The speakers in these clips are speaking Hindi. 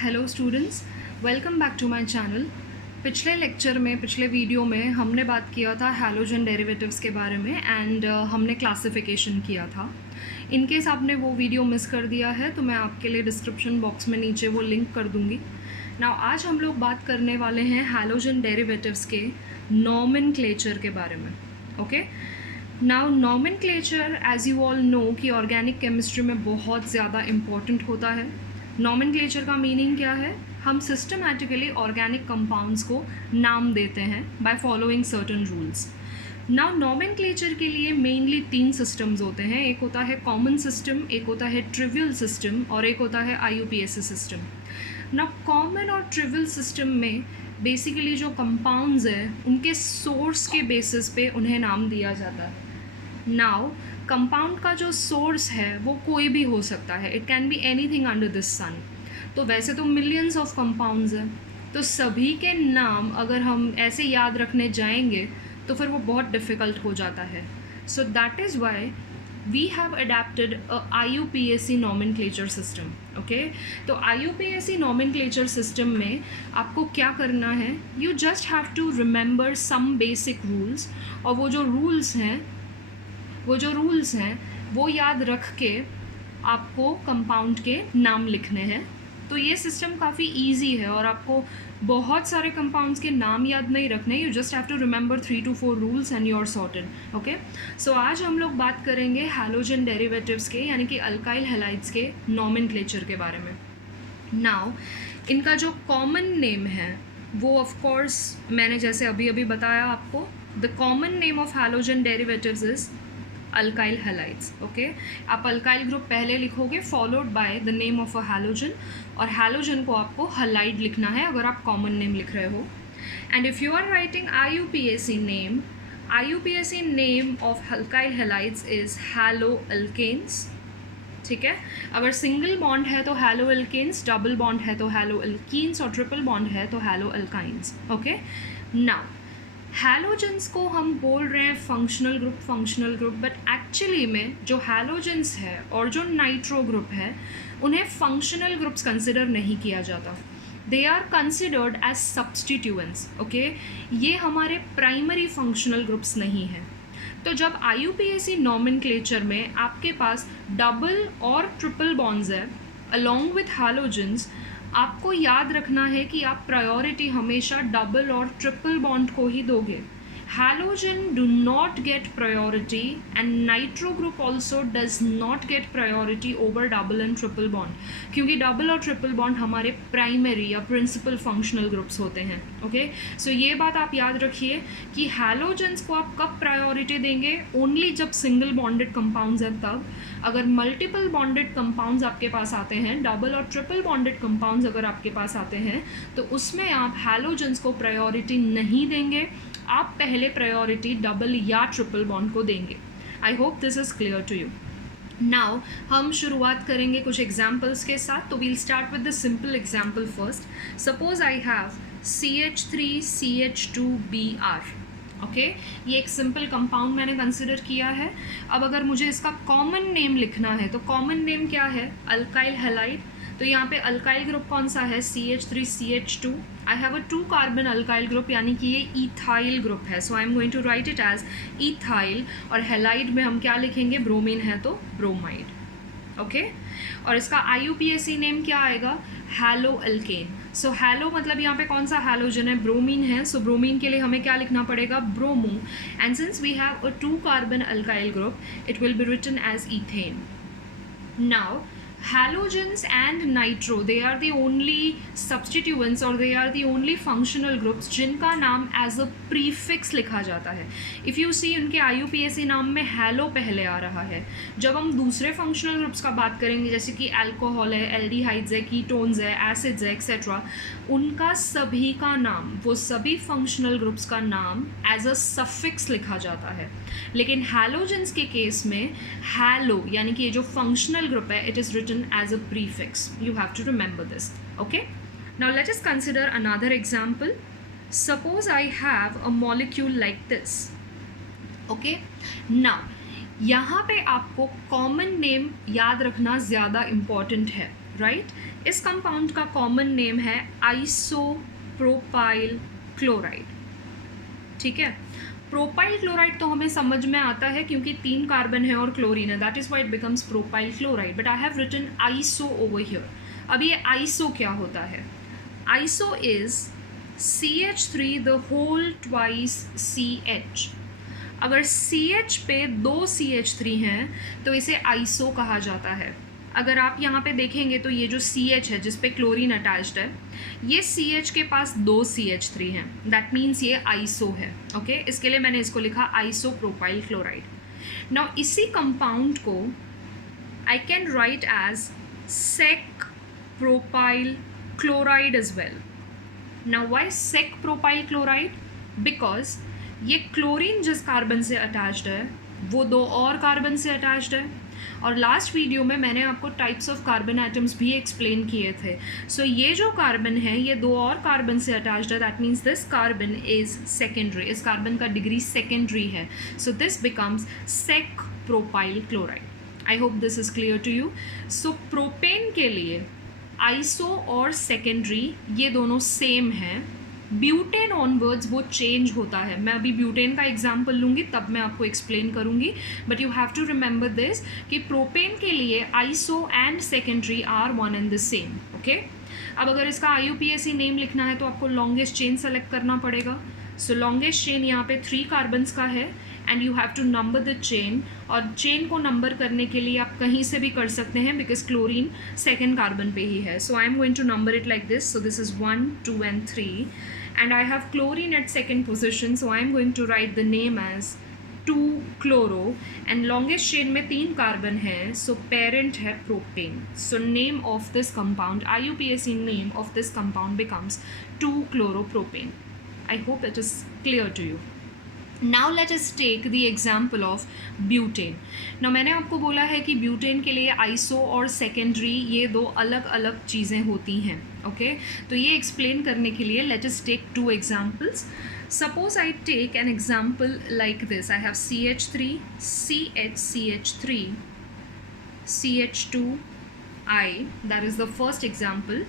Hello students, welcome back to my channel. पिछले वीडियो में हमने बात किया था हैलोजन डेरिवेटिव्स के बारे में एंड हमने क्लासिफिकेशन किया था। इन केस आपने वो वीडियो मिस कर दिया है तो मैं आपके लिए डिस्क्रिप्शन बॉक्स में नीचे वो लिंक कर दूँगी। नाउ आज हम लोग बात करने वाले हैं हैलोजन डेरिवेटिव्स के नॉमेनक्लेचर के बारे में। Okay, now nomenclature as you all know कि ऑर्गेनिक केमिस्ट्री में बहुत ज़्यादा इम्पॉर्टेंट होता है। नॉमेनक्लेचर का मीनिंग क्या है? हम सिस्टमैटिकली ऑर्गेनिक कंपाउंड्स को नाम देते हैं by following certain rules. Now nomenclature के लिए मेनली 3 सिस्टम्स होते हैं। एक होता है कॉमन सिस्टम, एक होता है ट्रिवियल सिस्टम और एक होता है IUPAC सिस्टम। नाउ कॉमन और ट्रिवियल सिस्टम में बेसिकली जो कंपाउंड्स हैं उनके सोर्स के बेसिस पे उन्हें नाम दिया जाता है। नाउ कंपाउंड का जो सोर्स है वो कोई भी हो सकता है, it can be anything under this sun. तो वैसे तो मिलियंस ऑफ कंपाउंड्स हैं, तो सभी के नाम अगर हम ऐसे याद रखने जाएंगे तो फिर वो बहुत डिफ़िकल्ट हो जाता है। So that is why we have adopted a IUPAC nomenclature system. Okay, तो IUPAC नॉमेनक्लेचर सिस्टम में आपको क्या करना है? You just have to remember some basic rules, और वो जो रूल्स हैं वो याद रख के आपको कंपाउंड के नाम लिखने हैं। तो ये सिस्टम काफ़ी इजी है और आपको बहुत सारे कंपाउंड्स के नाम याद नहीं रखने। You just have to remember 3 to 4 rules and you are sorted. Okay, so आज हम लोग बात करेंगे हैलोजन डेरिवेटिव्स के यानी कि अल्काइल हैलाइड्स के नॉमेनक्लेचर के बारे में। नाउ इनका जो कॉमन नेम है वो ऑफ कोर्स मैंने जैसे अभी बताया आपको, the common name of halogen derivatives is alkyl halides. Okay, आप अल्काइल ग्रुप पहले लिखोगे followed by the name of a halogen, और हैलोजन को आपको हैलाइड लिखना है अगर आप कॉमन नेम लिख रहे हो। And if you are writing IUPAC name of alkyl halides is haloalkanes. ठीक है, अगर सिंगल बॉन्ड है तो हैलो अल्केन्स, डबल बॉन्ड है तो हैलो अल्कीन्स और ट्रिपल बॉन्ड है तो hello alkynes. Okay, now halogens को हम बोल रहे हैं फंक्शनल ग्रुप, बट एक्चुअली में जो हैलोजेंस है और जो नाइट्रो ग्रुप है उन्हें फंक्शनल ग्रुप्स कंसिडर नहीं किया जाता। They are considered as substituents. Okay, ये हमारे प्राइमरी फंक्शनल ग्रुप्स नहीं हैं। तो जब IUPAC नॉमेनक्लेचर में आपके पास डबल और ट्रिपल बॉन्ड्स है अलॉन्ग विथ हैलोजेंस, आपको याद रखना है कि आप प्रायोरिटी हमेशा डबल और ट्रिपल बॉन्ड को ही दोगे। Halogen do not gate priority and nitro group also does not gate priority over double and triple bond, क्योंकि डबल और ट्रिपल बॉन्ड हमारे प्राइमरी या प्रिंसिपल फंक्शनल ग्रुप्स होते हैं। ओके, सो ये बात आप याद रखिए कि हैलोजेंस को आप कब प्रायोरिटी देंगे? ओनली जब सिंगल बॉन्डेड कंपाउंड्स हैं तब। अगर मल्टीपल बॉन्डेड कंपाउंड्स आपके पास आते हैं, डबल और ट्रिपल बॉन्डेड कंपाउंड्स अगर आपके पास आते हैं, तो उसमें आप हैलोजेंस को प्रायोरिटी नहीं देंगे, आप पहले प्रायोरिटी डबल या ट्रिपल बॉन्ड को देंगे। I hope this is clear to you. Now हम शुरुआत करेंगे कुछ एग्जाम्पल्स के साथ। तो we'll start with the simple example first. Suppose I have CH3CH2Br। Okay, ये एक सिंपल कंपाउंड मैंने कंसिडर किया है। अब अगर मुझे इसका कॉमन नेम लिखना है तो कॉमन नेम क्या है? Alkyl halide. तो यहाँ पे अल्काइल ग्रुप कौन सा है? CH3CH2। I have a 2 carbon alkyl group यानी कि ये इथाइल ग्रुप है, so I am going to write it as ethyl. और हैलाइड में हम क्या लिखेंगे? ब्रोमीन है तो ब्रोमाइड। ओके, और इसका IUPAC नेम क्या आएगा? Hello alkane. सो हैलो मतलब यहाँ पे कौन सा हैलोजन है? ब्रोमीन है, सो ब्रोमीन के लिए हमें क्या लिखना पड़ेगा? Bromo. And since we have a 2 carbon alkyl group, it will be written as ethane. Now halogens and nitro, they are the only substituents or they are the only functional groups जिनका नाम as a prefix लिखा जाता है। If you see उनके IUPAC नाम में हैलो पहले आ रहा है। जब हम दूसरे functional groups का बात करेंगे जैसे कि अल्कोहल है, एल्डिहाइड्स है, कीटोन्स है, एसिड्स है, एक्सेट्रा, उनका सभी का नाम, वो सभी functional groups का नाम as a suffix लिखा जाता है। लेकिन हैलोजेंस के केस में हैलो यानी कि ये जो फंक्शनल ग्रुप है, it is written as a prefix. You have to remember this. Okay, now let us consider another example. Suppose I have a molecule like this. Okay, now यहाँ पे आपको कॉमन नेम याद रखना ज़्यादा इम्पॉर्टेंट है, राइट? इस कंपाउंड का कॉमन नेम है आइसोप्रोपाइल क्लोराइड, ठीक है। प्रोपाइल क्लोराइड तो हमें समझ में आता है क्योंकि 3 कार्बन है और क्लोरीन है, that is why it becomes propyl chloride, but I have written iso over here. अब ये आइसो क्या होता है? Iso is CH3 the whole twice CH। अगर CH पे 2 CH3 हैं तो इसे आइसो कहा जाता है। अगर आप यहाँ पे देखेंगे तो ये जो CH है जिस पे क्लोरीन अटैच्ड है, ये CH के पास 2 CH3 हैं, दैट मीन्स ये आइसो है, ओके। इसके लिए मैंने इसको लिखा आइसोप्रोपाइल क्लोराइड। नाउ इसी कंपाउंड को I can write as sec propyl chloride as well. Now why sec propyl chloride? Because ये क्लोरीन जिस कार्बन से अटैच्ड है वो 2 और कार्बन से अटैच्ड है, और लास्ट वीडियो में मैंने आपको टाइप्स ऑफ कार्बन एटम्स भी एक्सप्लेन किए थे। सो ये जो कार्बन है ये 2 और कार्बन से अटैच्ड है, that means this carbon is secondary, इस कार्बन का डिग्री सेकेंडरी है, so this becomes sec propyl chloride. I hope this is clear to you. So propane के लिए आइसो और सेकेंडरी ये दोनों सेम हैं, ब्यूटेन ऑनवर्ड्स वो चेंज होता है। मैं अभी ब्यूटेन का एग्जाम्पल लूँगी तब मैं आपको एक्सप्लेन करूँगी, but you have to remember this कि प्रोपेन के लिए iso and secondary are one and the same, okay. अब अगर इसका IUPAC नेम लिखना है तो आपको लॉन्गेस्ट चेन सेलेक्ट करना पड़ेगा। सो लॉन्गेस्ट चेन यहाँ पे 3 कार्बन्स का है and you have to number the chain, और चेन को नंबर करने के लिए आप कहीं से भी कर सकते हैं बिकॉज क्लोरीन 2nd कार्बन पे ही है। So I am going to number it like this. So this is 1, 2 and 3 and I have chlorine at 2nd position, so I am going to write the name as 2-chloro, and longest chain में 3 कार्बन है, so parent है propane, so name of this compound, IUPAC name of this compound becomes 2-chloropropane. I hope it is clear to you. Now let us take the example of butane. Now मैंने आपको बोला है कि ब्यूटेन के लिए आइसो और सेकेंडरी ये 2 अलग अलग चीज़ें होती हैं, ओके। तो ये एक्सप्लेन करने के लिए let us take 2 examples. Suppose I take an example like this. I have CH3, CH3, CH2I, that is the first example,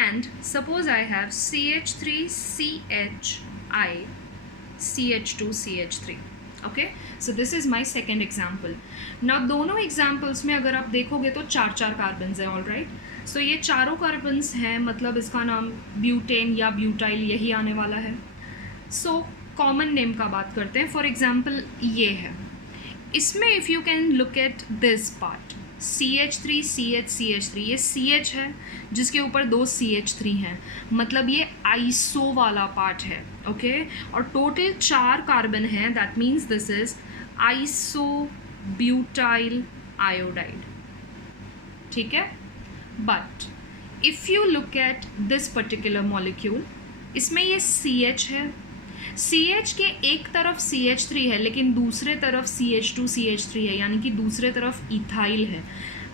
and suppose I have CH3, CHI, CH2, CH3, okay. So this is my second example. Now दोनों examples में अगर आप देखोगे तो 4 कार्बन्स हैं, ऑल राइट। सो ये चारों कार्बन्स हैं, मतलब इसका नाम ब्यूटेन या ब्यूटाइल यही आने वाला है। सो कॉमन नेम का बात करते हैं। फॉर एग्जाम्पल ये है, इसमें if you can look at this part CH3, CH, CH3, ये CH है जिसके ऊपर 2 CH3 हैं, मतलब ये आइसो वाला पार्ट है, ओके। और टोटल 4 कार्बन हैं, that means this is iso butyl iodide, ठीक है। But if you look at this particular molecule, इसमें ये CH है, CH के एक तरफ CH3 है लेकिन दूसरे तरफ CH2 CH3 है, यानी कि दूसरे तरफ इथाइल है।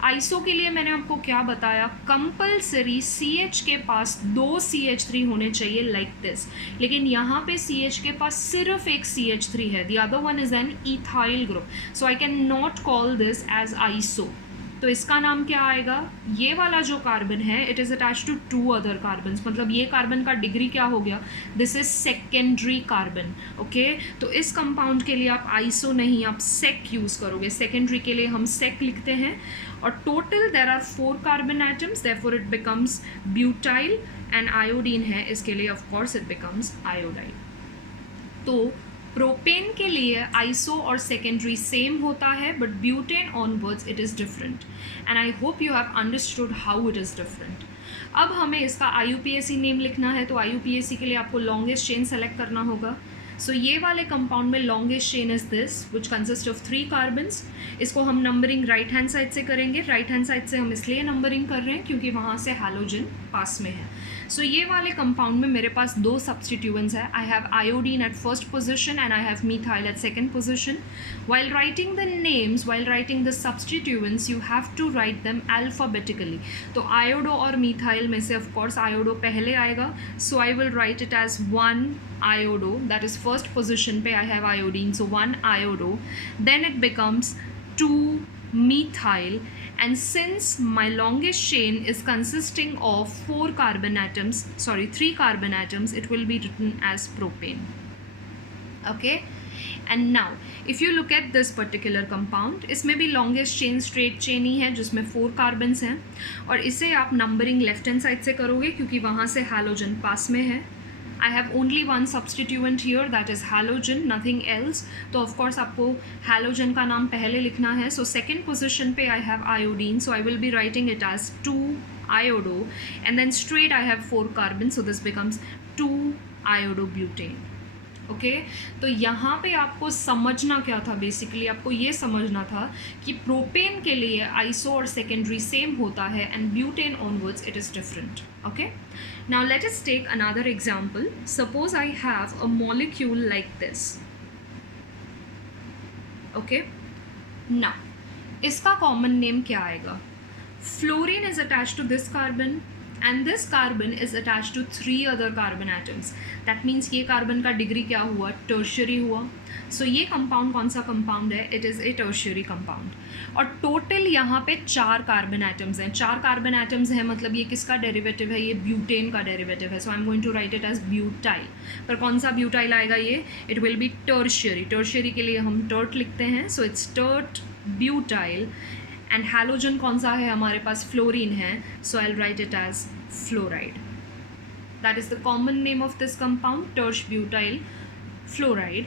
आइसो के लिए मैंने आपको क्या बताया, कंपलसरी CH के पास 2 CH3 होने चाहिए लाइक दिस, लेकिन यहाँ पे CH के पास सिर्फ एक CH3 है, the other one is an ethyl group, so I can not call this as iso. तो इसका नाम क्या आएगा, ये वाला जो कार्बन है it is attach to 2 other carbons, मतलब ये कार्बन का डिग्री क्या हो गया, this is secondary carbon, okay. तो इस कंपाउंड के लिए आप आइसो नहीं, आप सेक यूज़ करोगे, सेकेंडरी के लिए हम सेक लिखते हैं। और total there are 4 carbon atoms, therefore it becomes butyl, and iodine है इसके लिए of course it becomes iodide. तो प्रोपेन के लिए आइसो और सेकेंडरी सेम होता है, but butane onwards it is different, and I hope you have understood how it is different. अब हमें इसका IUPAC नेम लिखना है, तो IUPAC के लिए आपको लॉन्गेस्ट चेन सेलेक्ट करना होगा। सो ये वाले कंपाउंड में longest chain is this which consist of 3 carbons. इसको हम नंबरिंग राइट हैंड साइड से करेंगे। राइट हैंड साइड से हम इसलिए नंबरिंग कर रहे हैं क्योंकि वहाँ से हैलोजन पास में है। सो ये वाले कंपाउंड में मेरे पास 2 सब्सटीट्यूएंट्स है। I have iodine at first position and I have methyl at second position. While writing the names, while writing the substituents, you have to write them alphabetically. तो आयोडो और मिथाइल में से ऑफकोर्स आयोडो पहले आएगा, so I will write it as 1 iodo, that is first position पे I have iodine, so 1 iodo, then it becomes 2 methyl, and since my longest chain is consisting of 3 carbon atoms, it will be written as propane. Okay, and now if you look at this particular compound, इसमें भी longest chain straight chain ही है जिसमें 4 carbons हैं, और इसे आप numbering left hand side से करोगे क्योंकि वहाँ से halogen पास में है. I have only one substituent here, that is halogen, nothing else. तो of course आपको halogen का नाम पहले लिखना है. So second position पे I have iodine, so I will be writing it as 2-iodo, and then straight I have 4 carbons, so this becomes 2-iodobutane. Okay तो यहाँ पे आपको समझना क्या था, बेसिकली आपको ये समझना था कि प्रोपेन के लिए आइसो और सेकेंडरी सेम होता है and butane onwards it is different. Okay, now let us take another example. Suppose I have a molecule like this. Okay, now इसका कॉमन नेम क्या आएगा? Fluorine is attached to this carbon and this carbon is attached to 3 other carbon atoms. That means ये कार्बन का डिग्री क्या हुआ? टर्शियरी हुआ. सो ये कंपाउंड कौन सा कंपाउंड है? It is a tertiary compound. और टोटल यहाँ पे 4 कार्बन एटम्स हैं. 4 कार्बन एटम्स हैं मतलब ये किसका डेरिवेटिव है? ये ब्यूटेन का डेरिवेटिव है. So I am going to write it as butyl. पर कौन सा ब्यूटाइल आएगा ये? It will be tertiary. Tertiary के लिए हम टर्ट लिखते हैं. So it's tert butyl. And halogen कौन सा है हमारे पास? फ्लोरीन है. So I will write it as fluoride. That is the common name of this compound, tert butyl fluoride.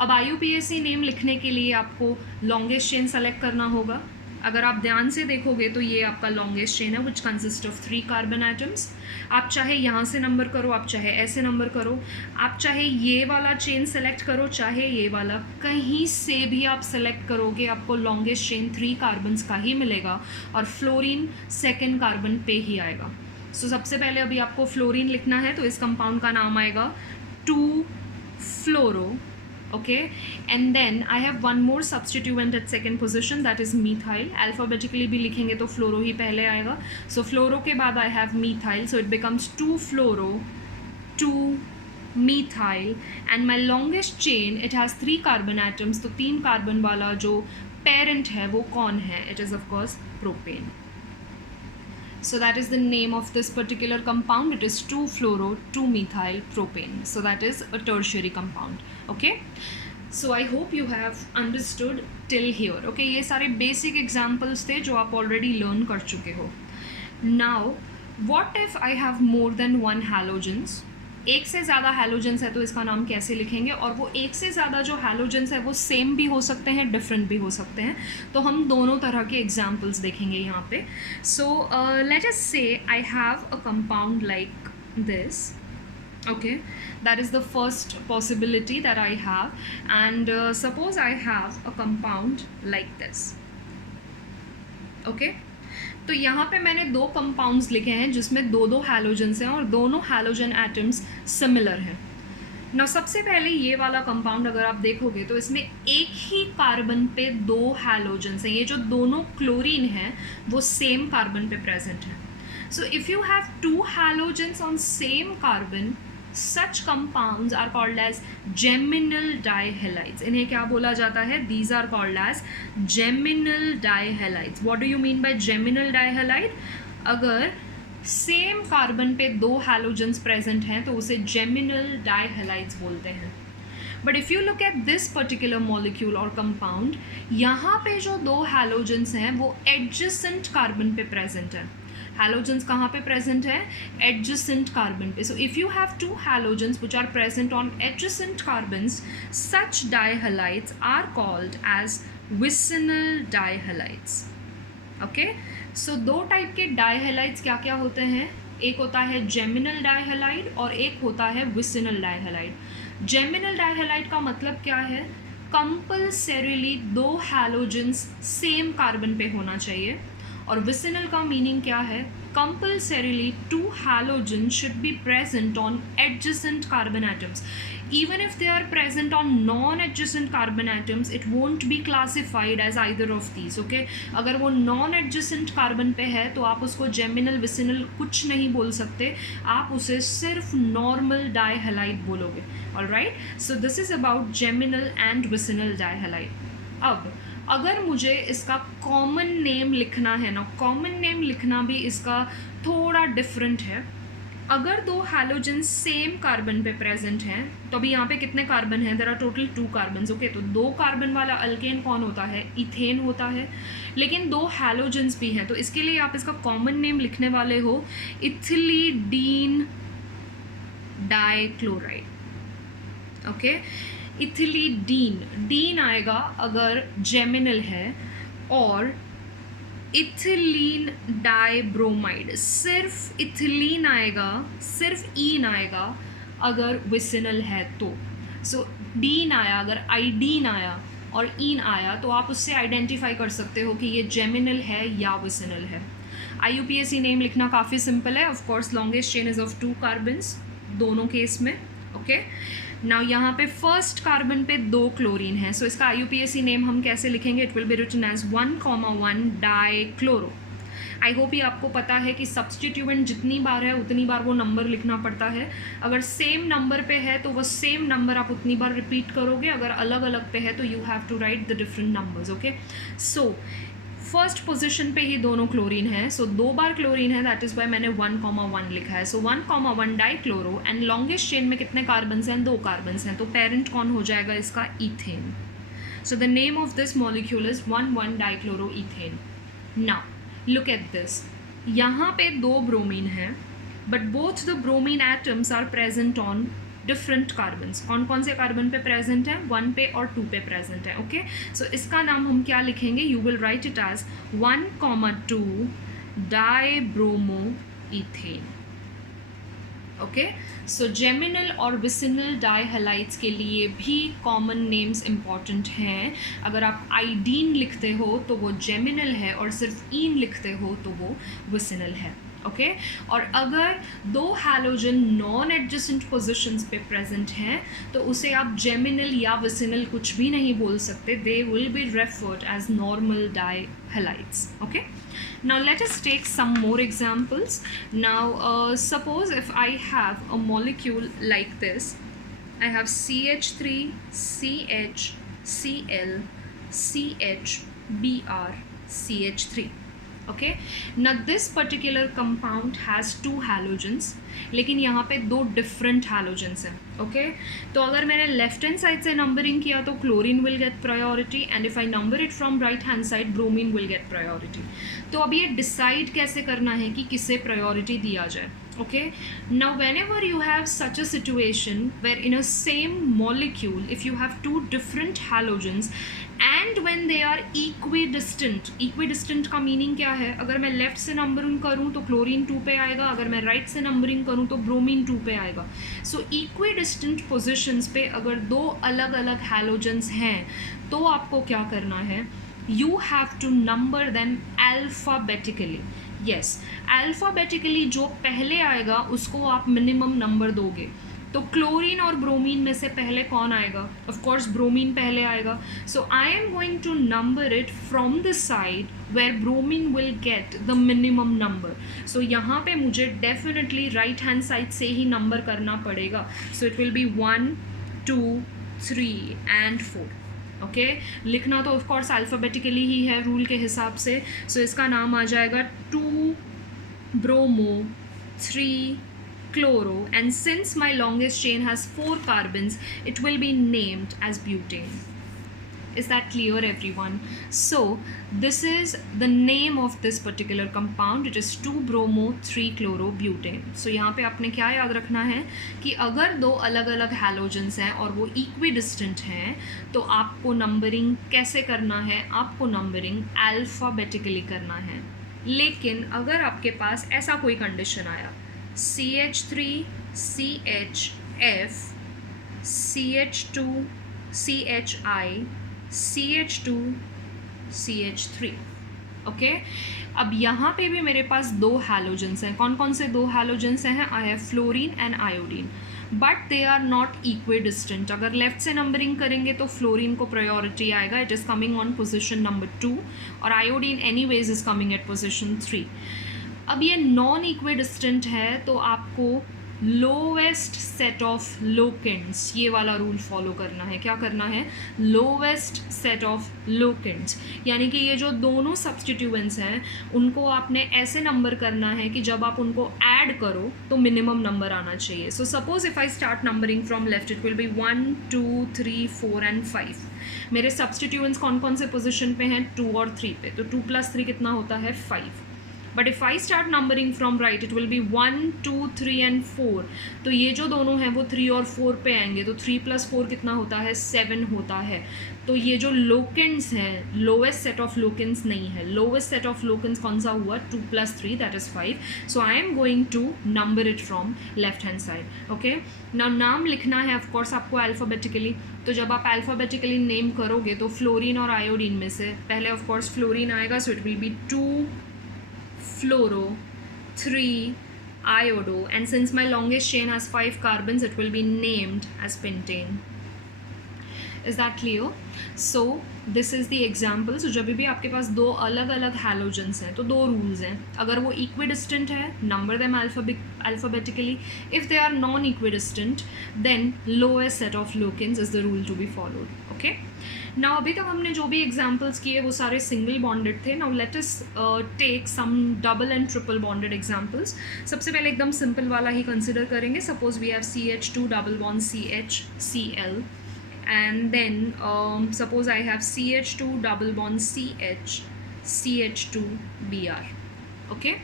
अब IUPAC नेम लिखने के लिए आपको लॉन्गेस्ट चेन सेलेक्ट करना होगा. अगर आप ध्यान से देखोगे तो ये आपका लॉन्गेस्ट चेन है which consist of 3 carbon atoms. आप चाहे यहाँ से नंबर करो, आप चाहे ऐसे नंबर करो, आप चाहे ये वाला चेन सेलेक्ट करो, चाहे ये वाला, कहीं से भी आप सेलेक्ट करोगे आपको लॉन्गेस्ट चेन 3 कार्बन्स का ही मिलेगा और फ्लोरीन सेकेंड कार्बन पे ही आएगा. सो सबसे पहले अभी आपको फ्लोरीन लिखना है तो इस कंपाउंड का नाम आएगा 2-fluoro. Okay, and then I have one more substituent at second position, that is methyl. Alphabetically भी लिखेंगे तो fluoro ही पहले आएगा. So fluoro के बाद I have methyl, so it becomes 2-fluoro, 2-methyl, and my longest chain it has 3 carbon atoms. तो 3 कार्बन वाला जो parent है वो कौन है? It is of course propane. So that is the name of this particular compound. It is 2-fluoro, 2-methyl propane. So that is a tertiary compound. Okay. So I hope you have understood till here. Okay, ये सारे basic examples थे जो आप already learn कर चुके हो. Now, what if I have more than one halogens? एक से ज़्यादा हैलोजेंस है तो इसका नाम कैसे लिखेंगे? और वो एक से ज़्यादा जो हैलोजेंस है वो सेम भी हो सकते हैं, डिफरेंट भी हो सकते हैं. तो हम दोनों तरह के एग्जाम्पल्स देखेंगे यहाँ पे. सो लेट अस से आई have a compound like this. Okay, that is the first possibility that I have, and suppose I have a compound like this. Okay, तो यहाँ पे मैंने 2 कंपाउंड्स लिखे हैं जिसमें 2-2 हैलोजेंस हैं और दोनों हैलोजन एटम्स सिमिलर हैं. ना सबसे पहले ये वाला कंपाउंड अगर आप देखोगे तो इसमें एक ही कार्बन पे 2 हैलोजेंस हैं. ये जो दोनों क्लोरीन हैं वो सेम कार्बन पे प्रेजेंट हैं. सो if you have 2 halogens on same carbon, such compounds are called as geminal dihalides. इन्हें क्या बोला जाता है? These are called as geminal dihalides. What do you mean by geminal dihalide? अगर सेम कार्बन पे 2 हैलोजेंस प्रेजेंट हैं तो उसे geminal dihalides बोलते हैं. But if you look at this particular molecule or compound, यहाँ पे जो 2 हैलोजेंस हैं वो एडजेसेंट कार्बन पे प्रेजेंट हैं. हैलोजेंस कहाँ पे प्रेजेंट है? एडजेसेंट कार्बन पे. So if you have 2 halogens which are present on adjacent carbons, such dihalides are called as vicinal dihalides. Okay, so 2 type के डाइहलाइड्स क्या क्या होते हैं? एक होता है जेमिनल डाइहलाइड और एक होता है विसिनल डाइहलाइड. जेमिनल डाइहलाइड का मतलब क्या है? कंपल्सरीली 2 हैलोजेंस सेम कार्बन पे होना चाहिए. और विसिनल का मीनिंग क्या है? Compulsorily 2 halogens should be present on adjacent carbon atoms. Even if they are present on non-adjacent carbon atoms, it won't be classified as either of these. Okay? अगर वो non-adjacent carbon पे है तो आप उसको geminal, vicinal कुछ नहीं बोल सकते. आप उसे सिर्फ normal dihalide बोलोगे. Alright? So this is about geminal and vicinal dihalide. अब अगर मुझे इसका कॉमन नेम लिखना है ना, कॉमन नेम लिखना भी इसका थोड़ा डिफरेंट है। अगर दो हैलोजन सेम कार्बन पे प्रेजेंट हैं, तो अभी यहाँ पे कितने कार्बन हैं? There are total 2 carbons, okay. तो 2 कार्बन वाला अल्केन कौन होता है? इथेन होता है। लेकिन 2 हैलोजन्स भी हैं, तो इसके लिए आप इसका कॉमन नेम लिखने वाले हो इथिलीडीन डाइक्लोराइड, ओके। इथिलीडीन, डीन आएगा अगर जेमिनल है, और इथिलीन डाइब्रोमाइड, सिर्फ इथिलीन आएगा, सिर्फ ईन आएगा अगर विसिनल है तो। सो डीन आया, अगर आइडीन आया और ईन आया, तो आप उससे आइडेंटिफाई कर सकते हो कि ये जेमिनल है या विसिनल है। IUPAC नेम लिखना काफ़ी सिंपल है। Of course longest chain is of 2 carbons दोनों केस में, ओके। नाउ यहाँ पे फर्स्ट कार्बन पे 2 क्लोरीन है, सो इसका IUPAC नेम हम कैसे लिखेंगे? It will be written as 1,1 dichloro. I hope ये आपको पता है कि सब्सटीट्यूएंट जितनी बार है उतनी बार वो नंबर लिखना पड़ता है। अगर सेम नंबर पे है तो वो सेम नंबर आप उतनी बार रिपीट करोगे, अगर अलग अलग पे है तो you have to write the different numbers, okay. So first position पे ही दोनों क्लोरीन है, सो 2 बार क्लोरीन है, दैट इज़ वाई मैंने 1,1 लिखा है। So 1,1 dichloro, and longest chain में कितने कार्बन्स हैं? 2 कार्बन्स हैं, तो पेरेंट कौन हो जाएगा इसका? Ethane. So the name of this molecule is 1,1 dichloro ethane. Now look at this, यहाँ पे 2 ब्रोमीन हैं, but both the bromine atoms are present on different carbons. कौन कौन से कार्बन पे प्रेजेंट है? 1 पे और 2 पे प्रेजेंट है, ओके। सो इसका नाम हम क्या लिखेंगे? You will write it as 1,2 dibromo ethane, okay. So geminal और विसिनल डाइहैलाइड्स के लिए भी कॉमन नेम्स इंपॉर्टेंट हैं। अगर आप आइडीन लिखते हो तो वो जेमिनल है, और सिर्फ ईन लिखते हो तो वो विसिनल है, ओके। और अगर 2 हैलोजन नॉन एडजेसेंट पोजिशंस पे प्रेजेंट हैं तो उसे आप जेमिनल या विसिनल कुछ भी नहीं बोल सकते, they will be referred as normal dihalides, okay. Now let us take some more examples. Now suppose if I have a molecule like this, I have CH3, CH, Cl, CH, Br, CH3. Okay, now this particular compound has 2 halogens, लेकिन यहाँ पे 2 डिफरेंट हैलोजेंस हैं, ओके। तो अगर मैंने लेफ्ट हैंड साइड से नंबरिंग किया तो chlorine will get priority, and if I number it from right hand side bromine will gate priority. तो अब ये डिसाइड कैसे करना है कि किसे प्रायोरिटी दिया जाए, okay. Now whenever you have such a situation where in a same molecule if you have 2 different halogens and when they are equidistant, equidistant का मीनिंग क्या है? अगर मैं लेफ्ट से नंबरिंग करूँ तो क्लोरीन 2 पे आएगा, अगर मैं राइट से नंबरिंग करूँ तो ब्रोमीन 2 पे आएगा। सो इक्विडिस्टेंट पोजिशंस पे अगर 2 अलग अलग हैलोजेंस हैं तो आपको क्या करना है? You have to number them alphabetically. Yes, alphabetically जो पहले आएगा उसको आप मिनिमम नंबर दोगे। तो क्लोरीन और ब्रोमीन में से पहले कौन आएगा? ऑफ कोर्स ब्रोमीन पहले आएगा। So I am going to number it from the side where bromine will get the minimum number. सो यहाँ पे मुझे डेफिनेटली राइट हैंड साइड से ही नंबर करना पड़ेगा। सो it will be 1, 2, 3 and 4, okay. लिखना तो ऑफ कोर्स अल्फ़ाबेटिकली ही है रूल के हिसाब से। सो इसका नाम आ जाएगा 2 bromo 3 chloro, and since my longest chain has 4 carbons, it will be named as butane. Is that clear, everyone? So this is the name of this particular compound. It is 2 bromo 3 chloro butane. So यहाँ पे आपने क्या याद रखना है कि अगर 2 अलग अलग हैलोजेंस हैं और वो इक्विडिस्टेंट हैं तो आपको नंबरिंग कैसे करना है? आपको नंबरिंग अल्फ़ाबेटिकली करना है। लेकिन अगर आपके पास ऐसा कोई कंडीशन आया, CH3, CHF, CH2, CHI, CH2, CH3, okay. अब यहाँ पे भी मेरे पास 2 हैलोजेंस हैं। कौन कौन से 2 हैलोजेंस हैं? I have fluorine and iodine, but they are not equidistant. अगर लेफ्ट से नंबरिंग करेंगे तो फ्लोरीन को प्रायोरिटी आएगा, it is coming on position number 2, और iodine anyways is coming at position 3। अब ये नॉन इक्विडिस्टेंट है तो आपको लोवेस्ट सेट ऑफ लोकेंड्स, ये वाला रूल फॉलो करना है. क्या करना है? लोवेस्ट सेट ऑफ लोकेंड्स, यानी कि ये जो दोनों सब्सटीट्यूएंट्स हैं उनको आपने ऐसे नंबर करना है कि जब आप उनको ऐड करो तो मिनिमम नंबर आना चाहिए. So suppose if I start numbering from left, it will be 1 2 3 4 and 5. मेरे सब्सटीट्यूएंट्स कौन कौन से पोजिशन पे हैं? 2 और 3 पे. तो 2 + 3 कितना होता है? 5. But if I start numbering from right, it will be 1 2 3 and 4. तो ये जो दोनों हैं वो 3 और 4 पे आएंगे. तो 3 + 4 कितना होता है? 7 होता है. तो ये जो लोकेंड्स हैं, लोवेस्ट सेट ऑफ लोकेंड्स नहीं है. लोवेस्ट सेट ऑफ लोकेंड्स कौन सा हुआ? 2 + 3 that is 5. So I am going to number it from left hand side. Okay, नाम लिखना है ऑफकोर्स आपको अल्फ़ाबेटिकली. तो जब आप अल्फ़ाबेटिकली नेम करोगे तो फ्लोरीन और आयोडीन में से पहले ऑफकोर्स फ्लोरीन आएगा. सो it will B 2 fluoro, 3 iodo, and since my longest chain has 5 carbons, it will be named as pentane. Is that clear? So this is the example. So जब भी आपके पास दो अलग अलग halogens हैं तो दो rules हैं. अगर वो equidistant है, number them alphabetically. If they are non-equidistant, then lowest set of locants is the rule to be followed. Okay? Now अभी तक हमने जो भी examples किए वो सारे single bonded थे. Now let us take some double and triple bonded examples. सबसे पहले एकदम simple वाला ही consider करेंगे. Suppose we have CH2 double bond CH Cl. And then suppose I have CH2 double bond CH CH2 Br. Okay,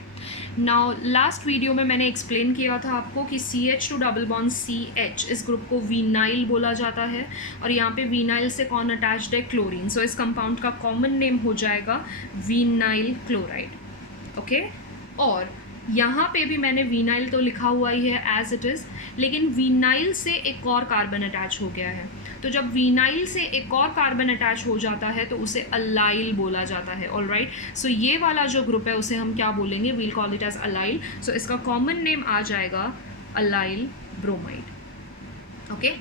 now last video में मैंने explain किया था आपको कि CH2 double bond CH इस ग्रुप को विनाइल बोला जाता है और यहाँ पे विनाइल से कौन अटैच्ड है? क्लोरीन. सो इस कंपाउंड का कॉमन नेम हो जाएगा विनाइल क्लोराइड. ओके, और यहाँ पे भी मैंने विनाइल तो लिखा हुआ ही है एज इट इज़, लेकिन विनाइल से एक और कार्बन अटैच हो गया है. तो जब विनाइल से एक और कार्बन अटैच हो जाता है तो उसे अलाइल बोला जाता है. ऑलराइट, सो ये वाला जो ग्रुप है उसे हम क्या बोलेंगे? We'll call it as allyl. So इसका कॉमन नेम आ जाएगा allyl bromide. Okay,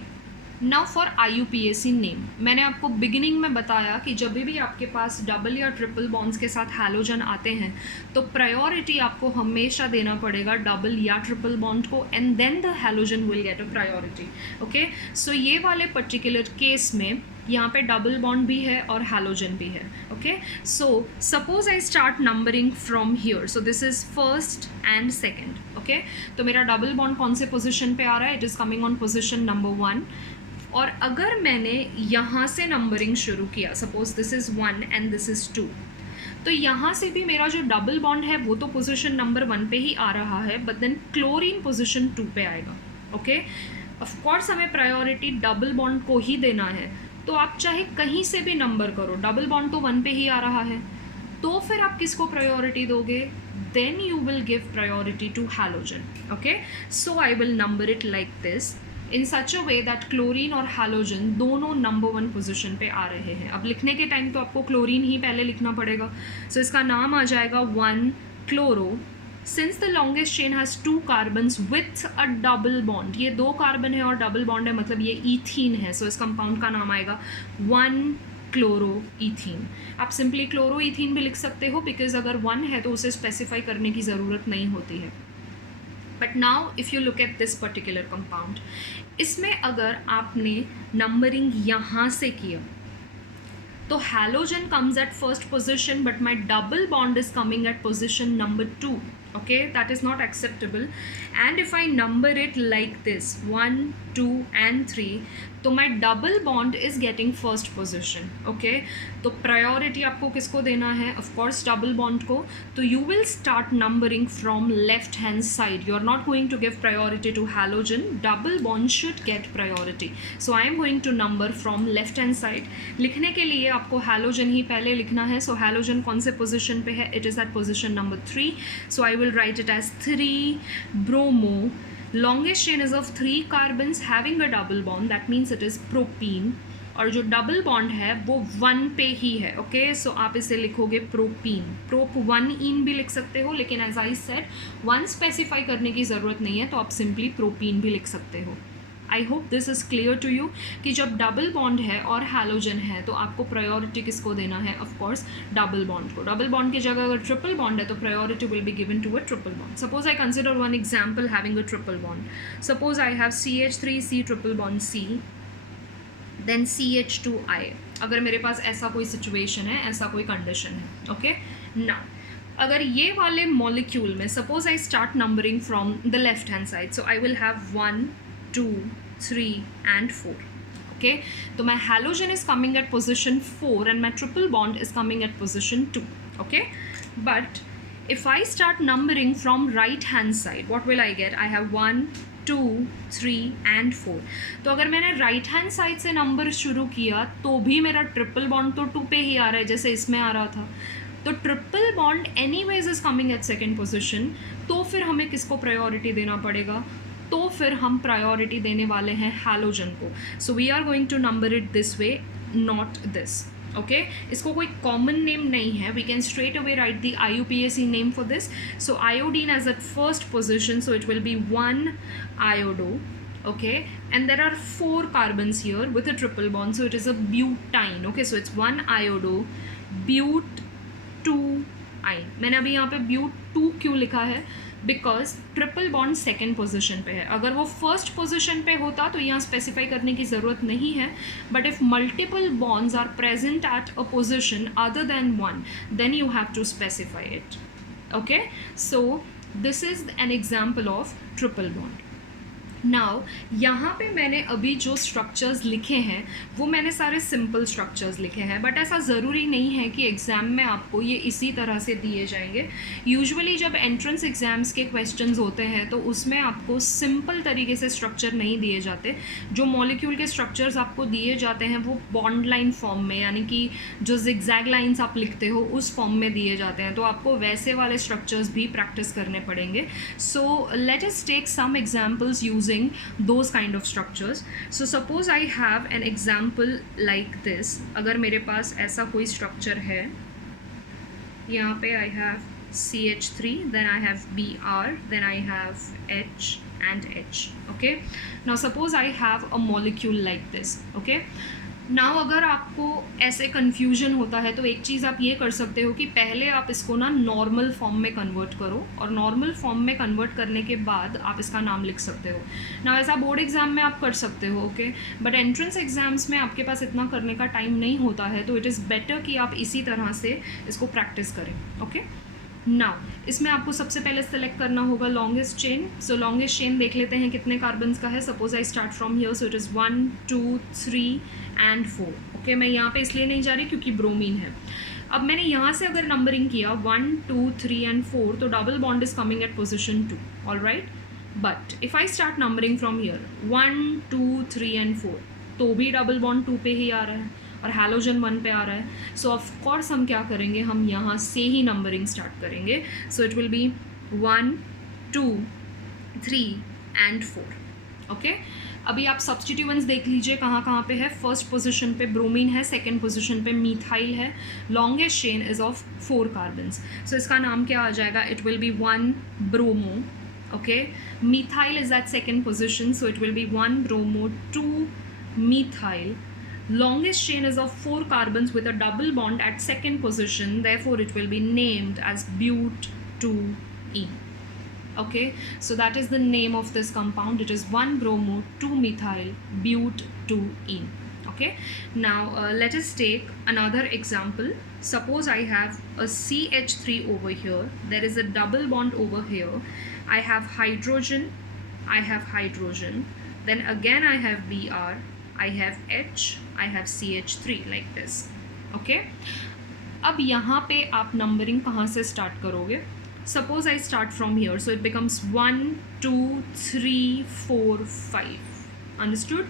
now for IUPAC name. मैंने आपको बिगिनिंग में बताया कि जब भी आपके पास डबल या ट्रिपल बॉन्ड्स के साथ हैलोजन आते हैं तो प्रायोरिटी आपको हमेशा देना पड़ेगा डबल या ट्रिपल बॉन्ड को, and then the halogen will get a priority. Okay, so ये वाले पर्टिकुलर केस में यहाँ पे डबल बॉन्ड भी है और हैलोजन भी है. Okay, so suppose I start numbering from here. So this is first and second. Okay, तो मेरा डबल बॉन्ड कौन से पोजिशन पे आ रहा है? It is coming on position number 1. और अगर मैंने यहाँ से नंबरिंग शुरू किया, suppose this is 1 and this is 2, तो यहाँ से भी मेरा जो डबल बॉन्ड है वो तो पोजीशन नंबर 1 पे ही आ रहा है, बट देन क्लोरीन पोजीशन 2 पे आएगा. ओके, ऑफ कोर्स हमें प्रायोरिटी डबल बॉन्ड को ही देना है. तो आप चाहे कहीं से भी नंबर करो, डबल बॉन्ड तो 1 पे ही आ रहा है, तो फिर आप किसको प्रायोरिटी दोगे? Then you will give priority to halogen. Okay, so I will number it like this in such a way that chlorine और हैलोजन दोनों नंबर 1 पोजीशन पे आ रहे हैं. अब लिखने के टाइम तो आपको क्लोरीन ही पहले लिखना पड़ेगा. सो इसका नाम आ जाएगा 1 chloro. Since the longest chain has 2 carbons with a double bond, ये 2 कार्बन है और डबल बॉन्ड है, मतलब ये ईथीन है. सो इस कंपाउंड का नाम आएगा 1 क्लोरो ईथीन. आप सिंपली क्लोरो ईथीन भी लिख सकते हो, बिकॉज अगर 1 है तो उसे स्पेसिफाई करने की ज़रूरत नहीं होती है. But now if you look at this particular compound, इसमें अगर आपने नंबरिंग यहाँ से किया तो halogen comes at first position, but my double bond is coming at position number 2. okay, that is not acceptable. And if I number it like this 1 2 and 3, तो my double bond is getting first position. okay, तो priority आपको किसको देना है? of course double bond को. तो you will start numbering from left hand side. You are not going to give priority to halogen. double bond should get priority. so I am going to number from left hand side. लिखने के लिए आपको halogen ही पहले लिखना है. so halogen कौन से position पे है? it is at position number 3. so I will write it as 3 bromo. longest chain is of 3 carbons having a double bond, that means it is propene. और जो डबल बॉन्ड है वो 1 पे ही है. ओके, सो आप इसे लिखोगे प्रोपीन. प्रोप 1 इन भी लिख सकते हो, लेकिन एज आई सेड 1 स्पेसिफाई करने की ज़रूरत नहीं है, तो आप सिंपली प्रोपीन भी लिख सकते हो. I hope this is clear to you कि जब डबल बॉन्ड है और हैलोजन है तो आपको प्रायोरिटी किसको देना है, ऑफ कोर्स डबल बॉन्ड को. डबल बॉन्ड की जगह अगर ट्रिपल बॉन्ड है तो priority will be given to a triple bond. Suppose I consider one example having a triple bond. Suppose I have CH3C triple bond C, then CH2I. अगर मेरे पास ऐसा कोई सिचुएशन है, ऐसा कोई कंडीशन है, ओके. नाउ अगर ये वाले मॉलिक्यूल में suppose I start numbering from the left hand side, so I will have 1 2 3 and 4. Okay, तो my halogen is coming at position 4 and my triple bond is coming at position 2. okay, but if I start numbering from right hand side, what will I get? I have 1 2 3 and 4. तो अगर मैंने राइट हैंड साइड से नंबर शुरू किया तो भी मेरा ट्रिपल बॉन्ड तो 2 पे ही आ रहा है जैसे इसमें आ रहा था. तो triple bond anyways is coming at second position. तो फिर हमें किसको प्रायोरिटी देना पड़ेगा? तो फिर हम प्रायोरिटी देने वाले हैं हैलोजन को. So we are going to number it this way, not this. Okay, इसको कोई कॉमन नेम नहीं है. We can straight away write the IUPAC name for this. So iodine as at first position, so it will be 1 iodo. Okay, and there are 4 carbons here with a triple bond, so it is a butene. Okay, so it's 1 iodo but 2ine. मैंने अभी यहाँ पे ब्यूट 2 क्यों लिखा है? Because triple bond second position पे है. अगर वो फर्स्ट पोजिशन पे होता तो यहाँ स्पेसिफाई करने की ज़रूरत नहीं है. But if multiple bonds are present at a position other than 1, then you have to specify it. Okay, so this is an example of triple bond. Now यहाँ पे मैंने अभी जो स्ट्रक्चर्स लिखे हैं वो मैंने सारे सिंपल स्ट्रक्चर्स लिखे हैं. बट ऐसा ज़रूरी नहीं है कि एग्ज़ाम में आपको ये इसी तरह से दिए जाएंगे. यूजुअली जब एंट्रेंस एग्ज़ाम्स के क्वेश्चंस होते हैं तो उसमें आपको सिंपल तरीके से स्ट्रक्चर नहीं दिए जाते. जो मॉलिक्यूल के स्ट्रक्चर्स आपको दिए जाते हैं वो बॉन्ड लाइन फॉर्म में, यानी कि जो जिगजैग लाइन्स आप लिखते हो उस फॉर्म में दिए जाते हैं. तो आपको वैसे वाले स्ट्रक्चर्स भी प्रैक्टिस करने पड़ेंगे. So let us take some examples using those kind of structures. So suppose I have an example like this. अगर मेरे पास ऐसा कोई structure है, यहाँ पे I have CH3, then I have Br, then I have H and H. Okay, now suppose I have a molecule like this. Okay, now अगर आपको ऐसे कन्फ्यूजन होता है तो एक चीज़ आप ये कर सकते हो कि पहले आप इसको ना नॉर्मल फॉर्म में कन्वर्ट करो, और नॉर्मल फॉर्म में कन्वर्ट करने के बाद आप इसका नाम लिख सकते हो. ना ऐसा बोर्ड एग्ज़ाम में आप कर सकते हो, ओके, बट एंट्रेंस एग्ज़ाम्स में आपके पास इतना करने का टाइम नहीं होता है. तो इट इज़ बेटर कि आप इसी तरह से इसको प्रैक्टिस करें. ओके, नाउ इसमें आपको सबसे पहले सेलेक्ट करना होगा लॉन्गेस्ट चेन. सो लॉन्गेस्ट चेन देख लेते हैं कितने कार्बन्स का है. Suppose I start from here, so it is 1 2 3 and 4. Okay, मैं यहाँ पे इसलिए नहीं जा रही क्योंकि ब्रोमीन है. अब मैंने यहाँ से अगर नंबरिंग किया 1 2 3 and 4 तो double bond is coming at position 2. All right, but if I start numbering from here 1 2 3 and 4 तो भी डबल बॉन्ड 2 पे ही आ रहा है और हैलोजन 1 पे आ रहा है. सो ऑफ कोर्स हम क्या करेंगे, हम यहाँ से ही नंबरिंग स्टार्ट करेंगे. So it will be 1 2 3 and 4. Okay, अभी आप सब्स्टिट्यूएंट्स देख लीजिए कहाँ कहाँ पे है. फर्स्ट पोजीशन पे ब्रोमीन है, सेकंड पोजीशन पे मीथाइल है. Longest chain is of 4 carbons. So इसका नाम क्या आ जाएगा? It will be 1 bromo. Okay, methyl is at second position, so it will be 1 bromo 2 methyl. Longest chain is of 4 carbons with a double bond at second position, therefore it will be named as but2ene. Okay, so that is the name of this compound. It is 1 bromo 2 methyl but2ene. Okay, now let us take another example. Suppose I have a CH3 over here, there is a double bond over here, I have hydrogen, then again I have Br, I have H, I have CH3 like this. Okay, अब यहाँ पे आप नंबरिंग कहाँ से स्टार्ट करोगे? Suppose I start from here, so it becomes 1 2 3 4 5. Understood?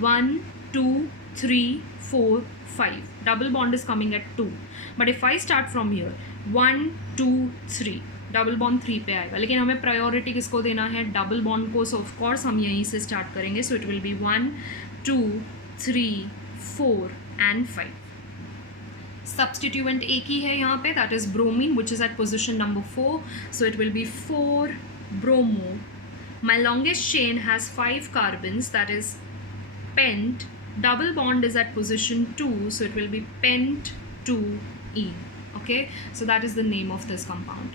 1 2 3 4 5. Double bond is coming at 2. But if I start from here 1 2 3, double bond 3 पे आएगा, लेकिन हमें प्रायोरिटी किसको देना है? डबल बॉन्ड को. सो ऑफ कोर्स हम यहीं से स्टार्ट करेंगे. So it will be 1 2 3 4 and 5. Substituent एक ही है यहाँ पे, that is bromine, which is at position number 4. So it will be 4 bromo My longest chain has 5 carbons, that is pent. Double bond is at position 2, so it will be pent 2ene. Okay, so that is the name of this compound.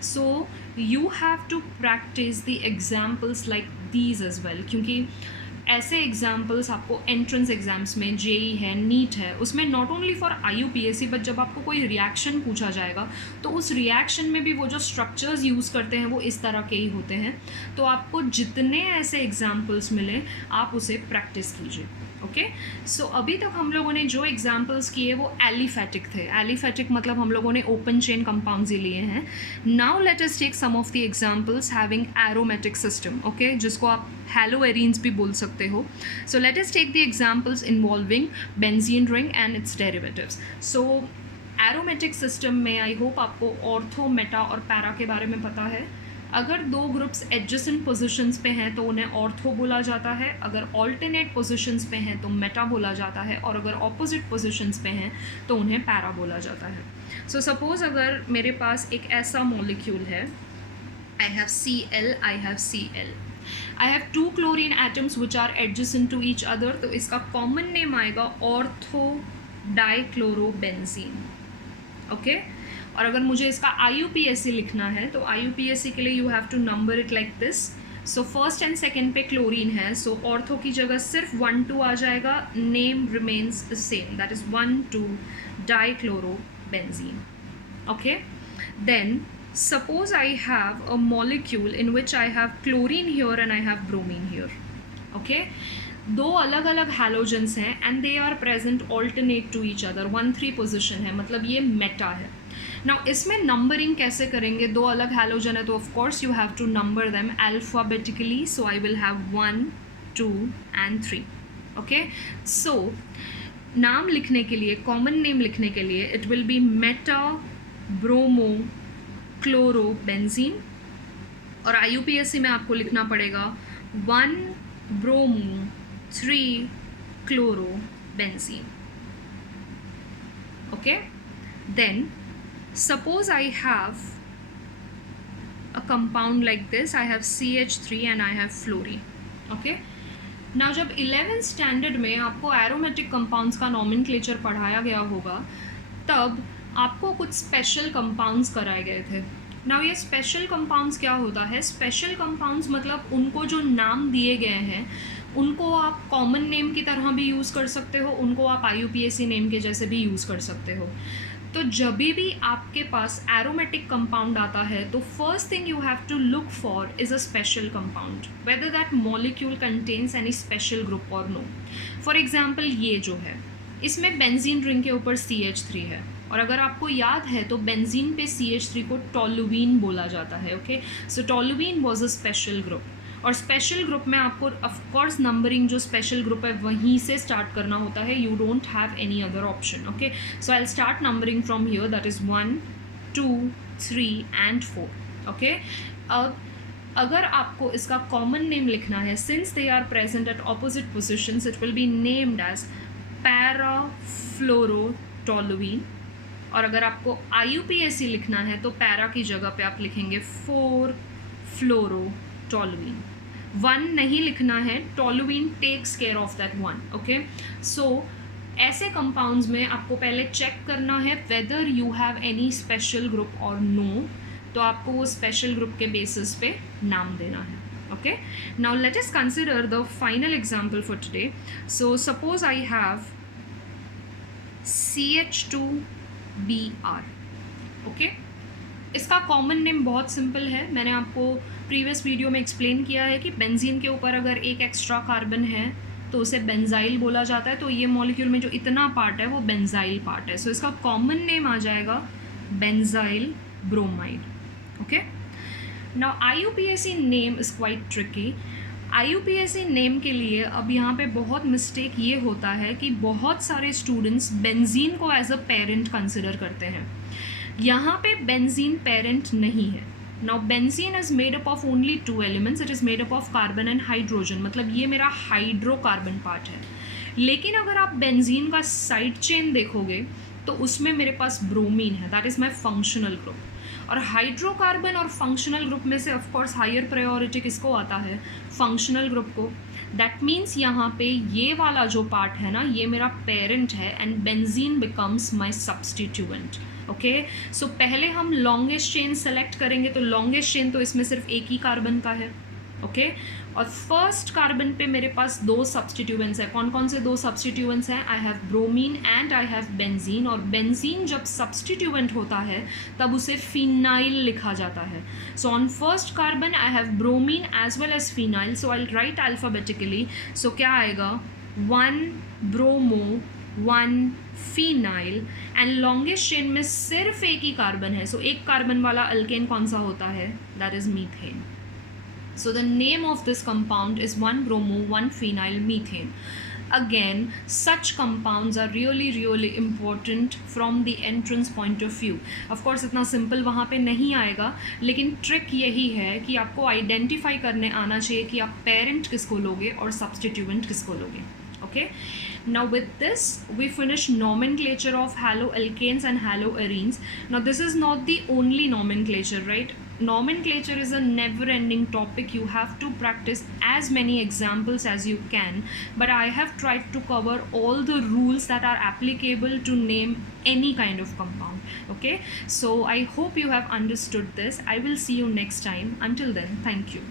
So you have to practice the examples like these as well, क्योंकि ऐसे एग्जाम्पल्स आपको एंट्रेंस एग्जाम्स में जेई है, नीट है, उसमें not only for IUPAC but जब आपको कोई रिएक्शन पूछा जाएगा तो उस रिएक्शन में भी वो जो स्ट्रक्चर्स यूज़ करते हैं वो इस तरह के ही होते हैं. तो आपको जितने ऐसे एग्जाम्पल्स मिलें आप उसे प्रैक्टिस कीजिए. ओके, सो अभी तक हम लोगों ने जो एग्जाम्पल्स किए वो एलिफेटिक थे. एलिफेटिक मतलब हम लोगों ने ओपन चेन कंपाउंड्स ही लिए हैं. Now let us take some of the examples having aromatic system. Okay, जिसको आप हैलोएरीन्स भी बोल सकते हो. So let us take the examples involving benzene ring and its derivatives. So aromatic system में आई होप आपको ऑर्थो, मेटा और पैरा के बारे में पता है. अगर दो ग्रुप्स एडजेसेंट पोजीशंस पे हैं तो उन्हें ऑर्थो बोला जाता है, अगर ऑल्टरनेट पोजीशंस पे हैं तो मेटा बोला जाता है, और अगर ऑपोजिट पोजीशंस पे हैं तो उन्हें पैरा बोला जाता है. सो सपोज अगर मेरे पास एक ऐसा मॉलिक्यूल है, I have Cl, I have Cl, I have 2 chlorine atoms which are adjacent to each other, तो इसका कॉमन नेम आएगा ऑर्थो डाइक्लोरोबेंजीन. ओके, और अगर मुझे इसका IUPAC लिखना है तो IUPAC के लिए you have to number it like this. So first and second पे क्लोरीन है, सो ऑर्थो की जगह सिर्फ 1-2 आ जाएगा. Name remains the same, that is 1,2 dichlorobenzene. Okay, then suppose I have a molecule in which I have chlorine here and I have bromine here. Okay, दो अलग अलग हैलोजेंस हैं and they are present alternate to each other. 1-3 position है, मतलब ये मेटा है. नाउ इसमें नंबरिंग कैसे करेंगे? दो अलग हैलोजन है तो of course you have to number them alphabetically. So I will have 1, 2 and 3. Okay, so नाम लिखने के लिए, कॉमन नेम लिखने के लिए it will be meta bromo chlorobenzene, और IUPAC में आपको लिखना पड़ेगा 1 bromo 3 chlorobenzene. Okay, then suppose I have a compound like this. I have CH3 and I have fluorine. Okay, now जब 11th स्टैंडर्ड में आपको एरोमेटिक कंपाउंड्स का नॉमेनक्लेचर पढ़ाया गया होगा तब आपको कुछ स्पेशल कंपाउंड्स कराए गए थे. नाउ ये स्पेशल कंपाउंड्स क्या होता है? स्पेशल कंपाउंड्स मतलब उनको जो नाम दिए गए हैं उनको आप कॉमन नेम की तरह भी यूज़ कर सकते हो, उनको आप IUPAC नेम के जैसे भी यूज़ कर सकते हो. तो जब भी आपके पास एरोमेटिक कंपाउंड आता है तो first thing you have to look for is a special compound, whether that molecule contains any special group और नो. फॉर एग्जांपल ये जो है इसमें बेंजीन रिंग के ऊपर CH3 है, और अगर आपको याद है तो बेंजीन पे CH3 को टोलुईन बोला जाता है. Okay, so toluene was a special group, और स्पेशल ग्रुप में आपको ऑफकोर्स नंबरिंग जो स्पेशल ग्रुप है वहीं से स्टार्ट करना होता है. You don't have any other option. Okay, so I will start numbering from here, that is 1, 2, 3 and 4. Okay, अब अगर आपको इसका कॉमन नेम लिखना है, since they are present at opposite positions, it will be named as पैराफ्लोरोटोलुईन. और अगर आपको IUPAC लिखना है तो पैरा की जगह पे आप लिखेंगे 4-फ्लोरोटोलुईन. 1 नहीं लिखना है, toluene takes care of that 1. Okay, so ऐसे कंपाउंड्स में आपको पहले चेक करना है whether you have any special group और नो, तो आपको वो स्पेशल ग्रुप के बेसिस पे नाम देना है. Okay, now let us consider the final example for today. So suppose I have CH2Br. Okay, इसका कॉमन नेम बहुत सिंपल है. मैंने आपको प्रीवियस वीडियो में एक्सप्लेन किया है कि बेंजीन के ऊपर अगर एक एक्स्ट्रा कार्बन है तो उसे बेंजाइल बोला जाता है. तो ये मॉलिक्यूल में जो इतना पार्ट है वो बेंजाइल पार्ट है. सो इसका कॉमन नेम आ जाएगा benzyl bromide. Okay, now IUPAC name is quite tricky. IUPAC name के लिए अब यहाँ पे बहुत मिस्टेक ये होता है कि बहुत सारे स्टूडेंट्स बेंजीन को एज अ पेरेंट कंसिडर करते हैं. यहाँ पे बेंजीन पेरेंट नहीं है. Now benzene is made up of only 2 elements. It is made up of carbon and hydrogen, मतलब ये मेरा हाइड्रोकार्बन पार्ट है. लेकिन अगर आप बेंजीन का साइड चेन देखोगे तो उसमें मेरे पास ब्रोमीन है, that is my functional group. और हाइड्रोकार्बन और फंक्शनल ग्रुप में से ऑफ कोर्स हायर प्रायोरिटी किसको आता है, फंक्शनल ग्रुप को. दैट मीन्स यहाँ पे ये वाला जो पार्ट है ना, ये मेरा पेरेंट है and benzene becomes my substituent. Okay, so पहले हम लॉन्गेस्ट चेन सेलेक्ट करेंगे, तो लॉन्गेस्ट चेन तो इसमें सिर्फ एक ही कार्बन का है. ओके, और फर्स्ट कार्बन पे मेरे पास दो सब्सटीट्यूएंट्स हैं. कौन कौन से दो सब्सटीट्यूएंट्स हैं, I have bromine and I have benzene. और बेंजीन जब सब्सटीट्यूएंट होता है तब उसे फिनाइल लिखा जाता है. So on first carbon I have bromine as well as phenyl. So I write alphabetically. So क्या आएगा, 1 bromo 1 phenyl. And longest chain में सिर्फ एक ही कार्बन है. सो एक कार्बन वाला अल्केन कौन सा होता है, that is methane. So the name of this compound is 1-bromo-1-phenyl methane. Again, such compounds are really important from the entrance point of view. Of course इतना simple वहाँ पे नहीं आएगा, लेकिन trick यही है कि आपको identify करने आना चाहिए कि आप parent किसको लोगे और substituent किसको लोगे. Okay? Now with this we finish nomenclature of haloalkanes and haloarenes. Now this is not the only nomenclature, right? Nomenclature is a never ending topic. You have to practice as many examples as you can, but I have tried to cover all the rules that are applicable to name any kind of compound. Okay, so I hope you have understood this. I will see you next time. Until then, thank you.